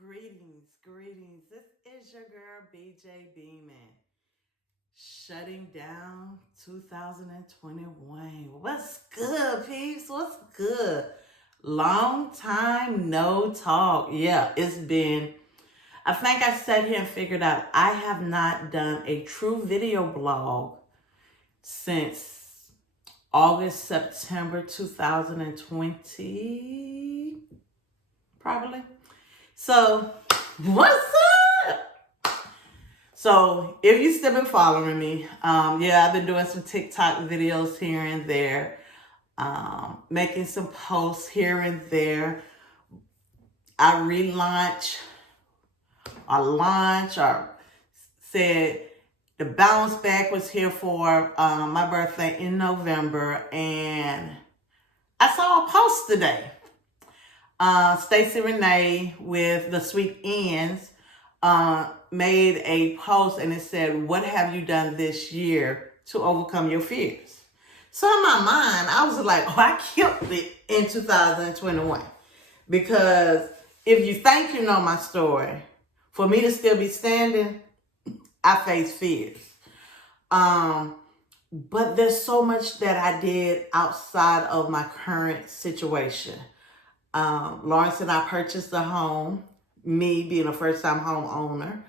Greetings. This is your girl BJ Beeman. Shutting down 2021. What's good, peeps? What's good? Long time no talk. Yeah, I think I sat here and figured out I have not done a true video blog since August, September 2020, probably. So, what's up? So, if you've still been following me, I've been doing some TikTok videos here and there, making some posts here and there. I relaunched or said the bounce back was here for my birthday in November, and I saw a post today. Stacey Renee with the Sweet Ends made a post, and it said, "What have you done this year to overcome your fears?" So in my mind, I was like, "Oh, I killed it in 2021." Because if you think you know my story, for me to still be standing, I face fears. But there's so much that I did outside of my current situation. Lawrence and I purchased a home, me being a first-time home owner.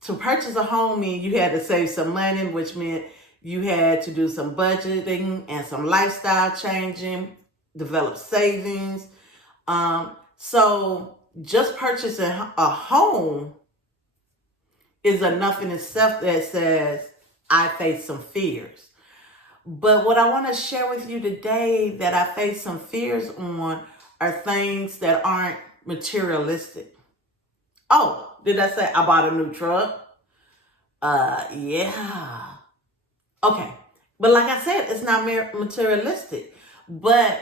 To purchase a home means you had to save some money, which meant you had to do some budgeting and some lifestyle changing, develop savings. So just purchasing a home is enough in itself that says I face some fears. But what I want to share with you today that I face some fears on are things that aren't materialistic. Oh, did I say I bought a new truck? Yeah. Okay. But like I said, it's not materialistic. But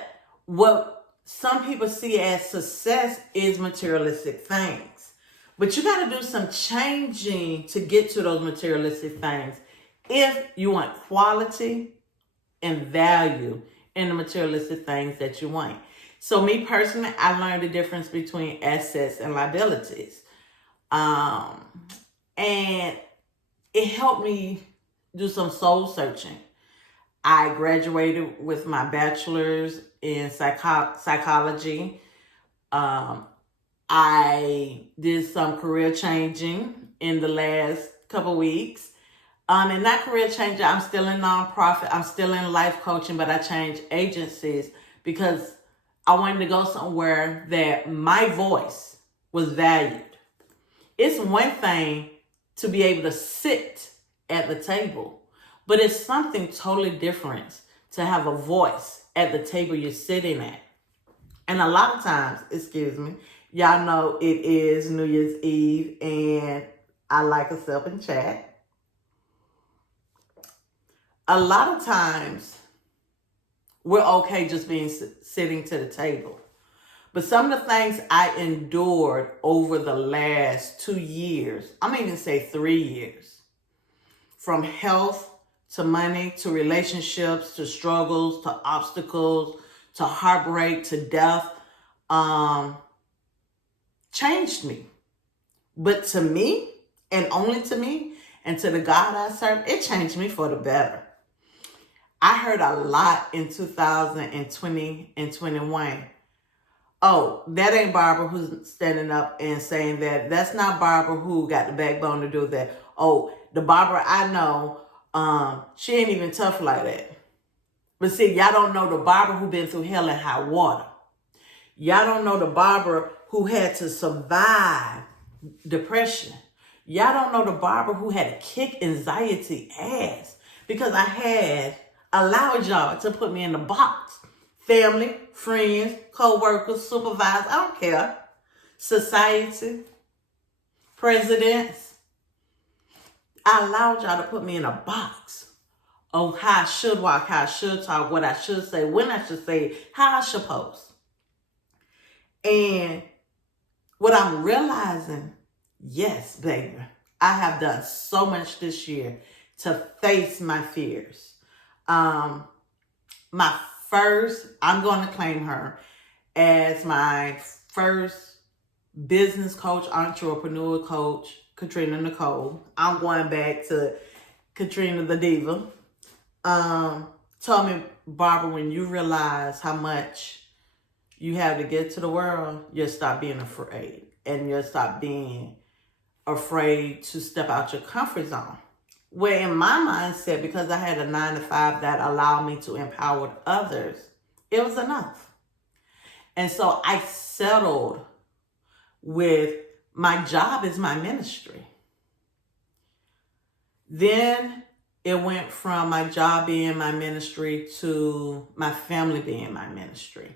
what some people see as success is materialistic things. But you got to do some changing to get to those materialistic things if you want quality and value in the materialistic things that you want. So me personally, I learned the difference between assets and liabilities. And it helped me do some soul searching. I graduated with my bachelor's in psychology. I did some career changing in the last couple weeks. And not career changer, I'm still in nonprofit, I'm still in life coaching, but I changed agencies because I wanted to go somewhere that my voice was valued. It's one thing to be able to sit at the table, but it's something totally different to have a voice at the table you're sitting at. And a lot of times, y'all know it is New Year's Eve, and I like a sip and chat. A lot of times, we're okay just being sitting to the table. But some of the things I endured over the last 2 years, I may even say 3 years, from health to money to relationships to struggles to obstacles to heartbreak to death, changed me. But to me, and only to me, and to the God I serve, it changed me for the better. I heard a lot in 2020 and 21. Oh, that ain't Barbara who's standing up and saying that. That's not Barbara who got the backbone to do that. Oh, the Barbara I know, she ain't even tough like that. But see, y'all don't know the Barbara who been through hell and high water. Y'all don't know the Barbara who had to survive depression. Y'all don't know the Barbara who had to kick anxiety ass because I had allowed y'all to put me in the box. Family, friends, co-workers, supervisors, I don't care. Society, presidents. I allowed y'all to put me in a box of how I should walk, how I should talk, what I should say, when I should say it, how I should post. And what I'm realizing, yes, baby, I have done so much this year to face my fears. My first, I'm going to claim her as my first business coach, entrepreneur coach, Katrina Nicole. I'm going back to Katrina the Diva. Told me, Barbara, when you realize how much you have to get to the world, you'll stop being afraid. And you'll stop being afraid to step out your comfort zone. Where in my mindset, because I had a 9-to-5 that allowed me to empower others, it was enough. And so I settled with my job is my ministry. Then it went from my job being my ministry to my family being my ministry.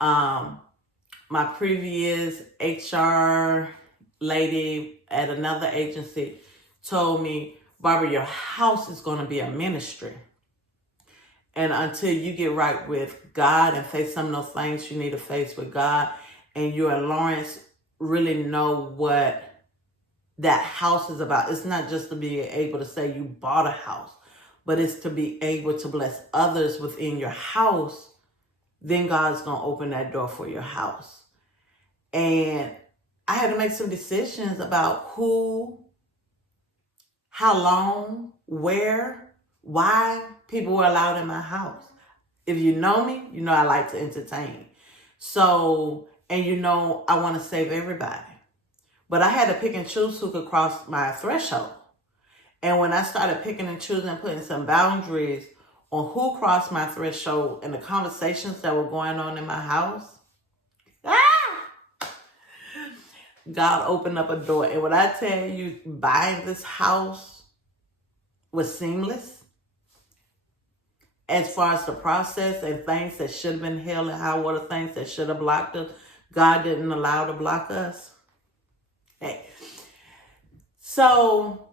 My previous HR lady at another agency told me, Barbara, your house is going to be a ministry. And until you get right with God and face some of those things you need to face with God, and you and Lawrence really know what that house is about. It's not just to be able to say you bought a house, but it's to be able to bless others within your house. Then God's going to open that door for your house. And I had to make some decisions about who, how long, where, why people were allowed in my house. If you know me, you know I like to entertain. So, and you know I want to save everybody. But I had to pick and choose who could cross my threshold. And when I started picking and choosing and putting some boundaries on who crossed my threshold and the conversations that were going on in my house, God opened up a door. And when I tell you, buying this house was seamless. As far as the process and things that should have been held and high water, things that should have blocked us, God didn't allow to block us. Hey. So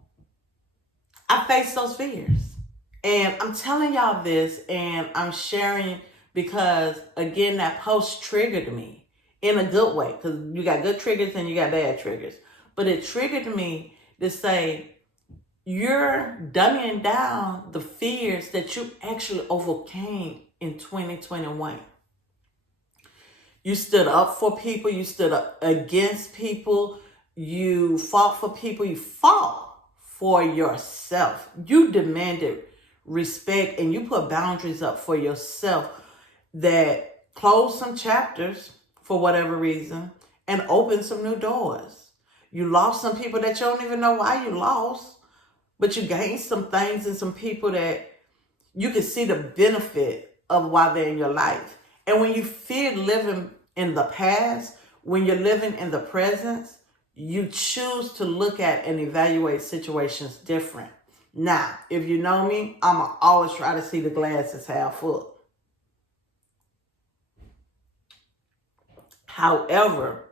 I faced those fears. And I'm telling y'all this, and I'm sharing because, again, that post triggered me in a good way. Because you got good triggers and you got bad triggers. But it triggered me to say, you're dumbing down the fears that you actually overcame in 2021. You stood up for people. You stood up against people. You fought for people. You fought for yourself. You demanded respect and you put boundaries up for yourself that closed some chapters for whatever reason and opened some new doors. You lost some people that you don't even know why you lost, but you gained some things and some people that you can see the benefit of why they're in your life. And when you fear living in the past, when you're living in the present, you choose to look at and evaluate situations different. Now, if you know me, I'm going to always try to see the glass as half full. However,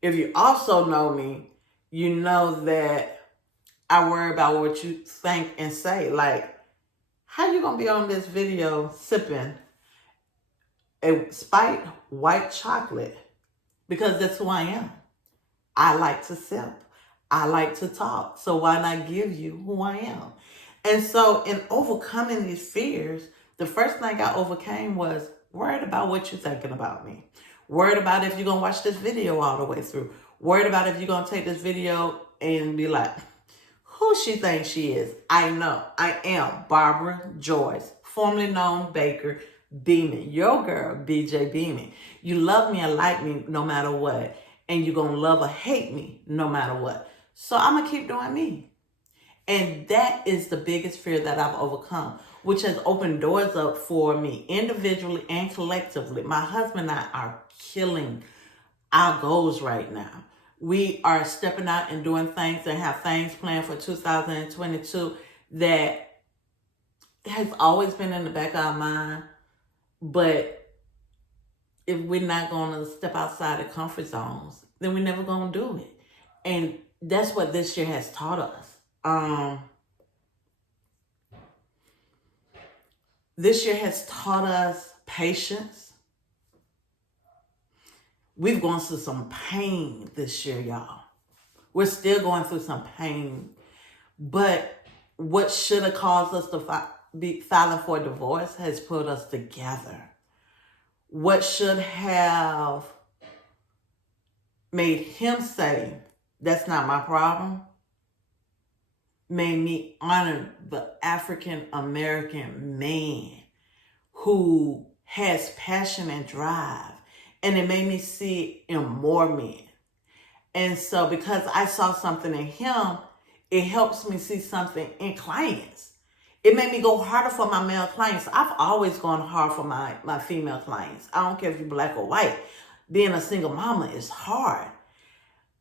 if you also know me, you know that I worry about what you think and say. Like, how you going to be on this video sipping a spiked white chocolate? Because that's who I am. I like to sip. I like to talk. So why not give you who I am? And so in overcoming these fears, the first thing I overcame was worried about what you're thinking about me. Worried about if you're going to watch this video all the way through. Worried about if you're going to take this video and be like, who she thinks she is. I know. I am Barbara Joyce, formerly known Baker Beamon. Your girl, BJ Beamon. You love me and like me no matter what. And you're going to love or hate me no matter what. So I'm going to keep doing me. And that is the biggest fear that I've overcome, which has opened doors up for me individually and collectively. My husband and I are killing our goals right now. We are stepping out and doing things and have things planned for 2022 that has always been in the back of our mind. But if we're not going to step outside the comfort zones, then we're never going to do it. And that's what this year has taught us. This year has taught us patience. We've gone through some pain this year, y'all. We're still going through some pain. But what should have caused us to be filing for divorce has put us together. what should have made him say, that's not my problem, made me honor the African American man who has passion and drive. And it made me see in more men. And so because I saw something in him, it helps me see something in clients. It made me go harder for my male clients. I've always gone hard for my female clients. I don't care if you're black or white. Being a single mama is hard.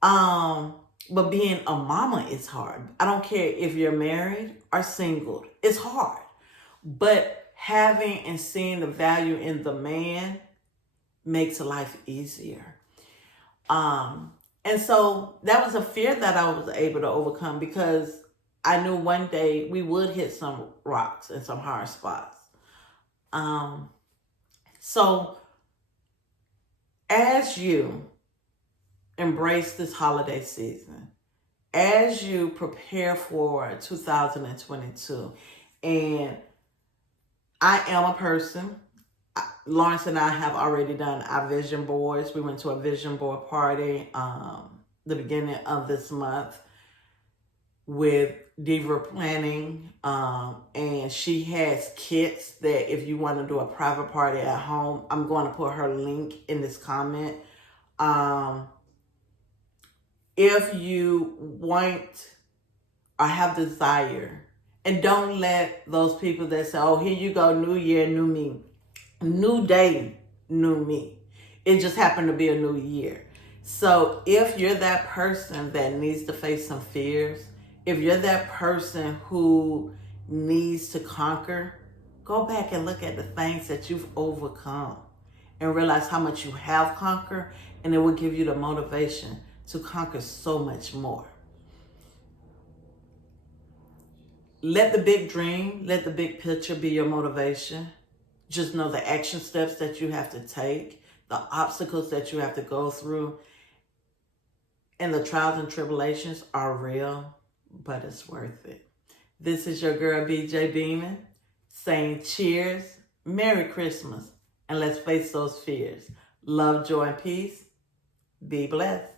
But being a mama is hard. I don't care if you're married or single. It's hard. But having and seeing the value in the man makes life easier. And so that was a fear that I was able to overcome, because I knew one day we would hit some rocks and some hard spots. So as you embrace this holiday season, as you prepare for 2022, and I am a person, Lawrence and I have already done our vision boards. We went to a vision board party the beginning of this month with Diva Planning, and she has kits that if you want to do a private party at home, I'm going to put her link in this comment. If you want or have desire, and don't let those people that say, oh, here you go, new year, new me. New day, new me. It just happened to be a new year. So if you're that person that needs to face some fears, if you're that person who needs to conquer, go back and look at the things that you've overcome and realize how much you have conquered, and it will give you the motivation to conquer so much more. Let the big dream, let the big picture be your motivation. Just know the action steps that you have to take, the obstacles that you have to go through, and the trials and tribulations are real, but it's worth it. This is your girl, BJ Beeman, saying cheers, Merry Christmas, and let's face those fears. Love, joy, and peace. Be blessed.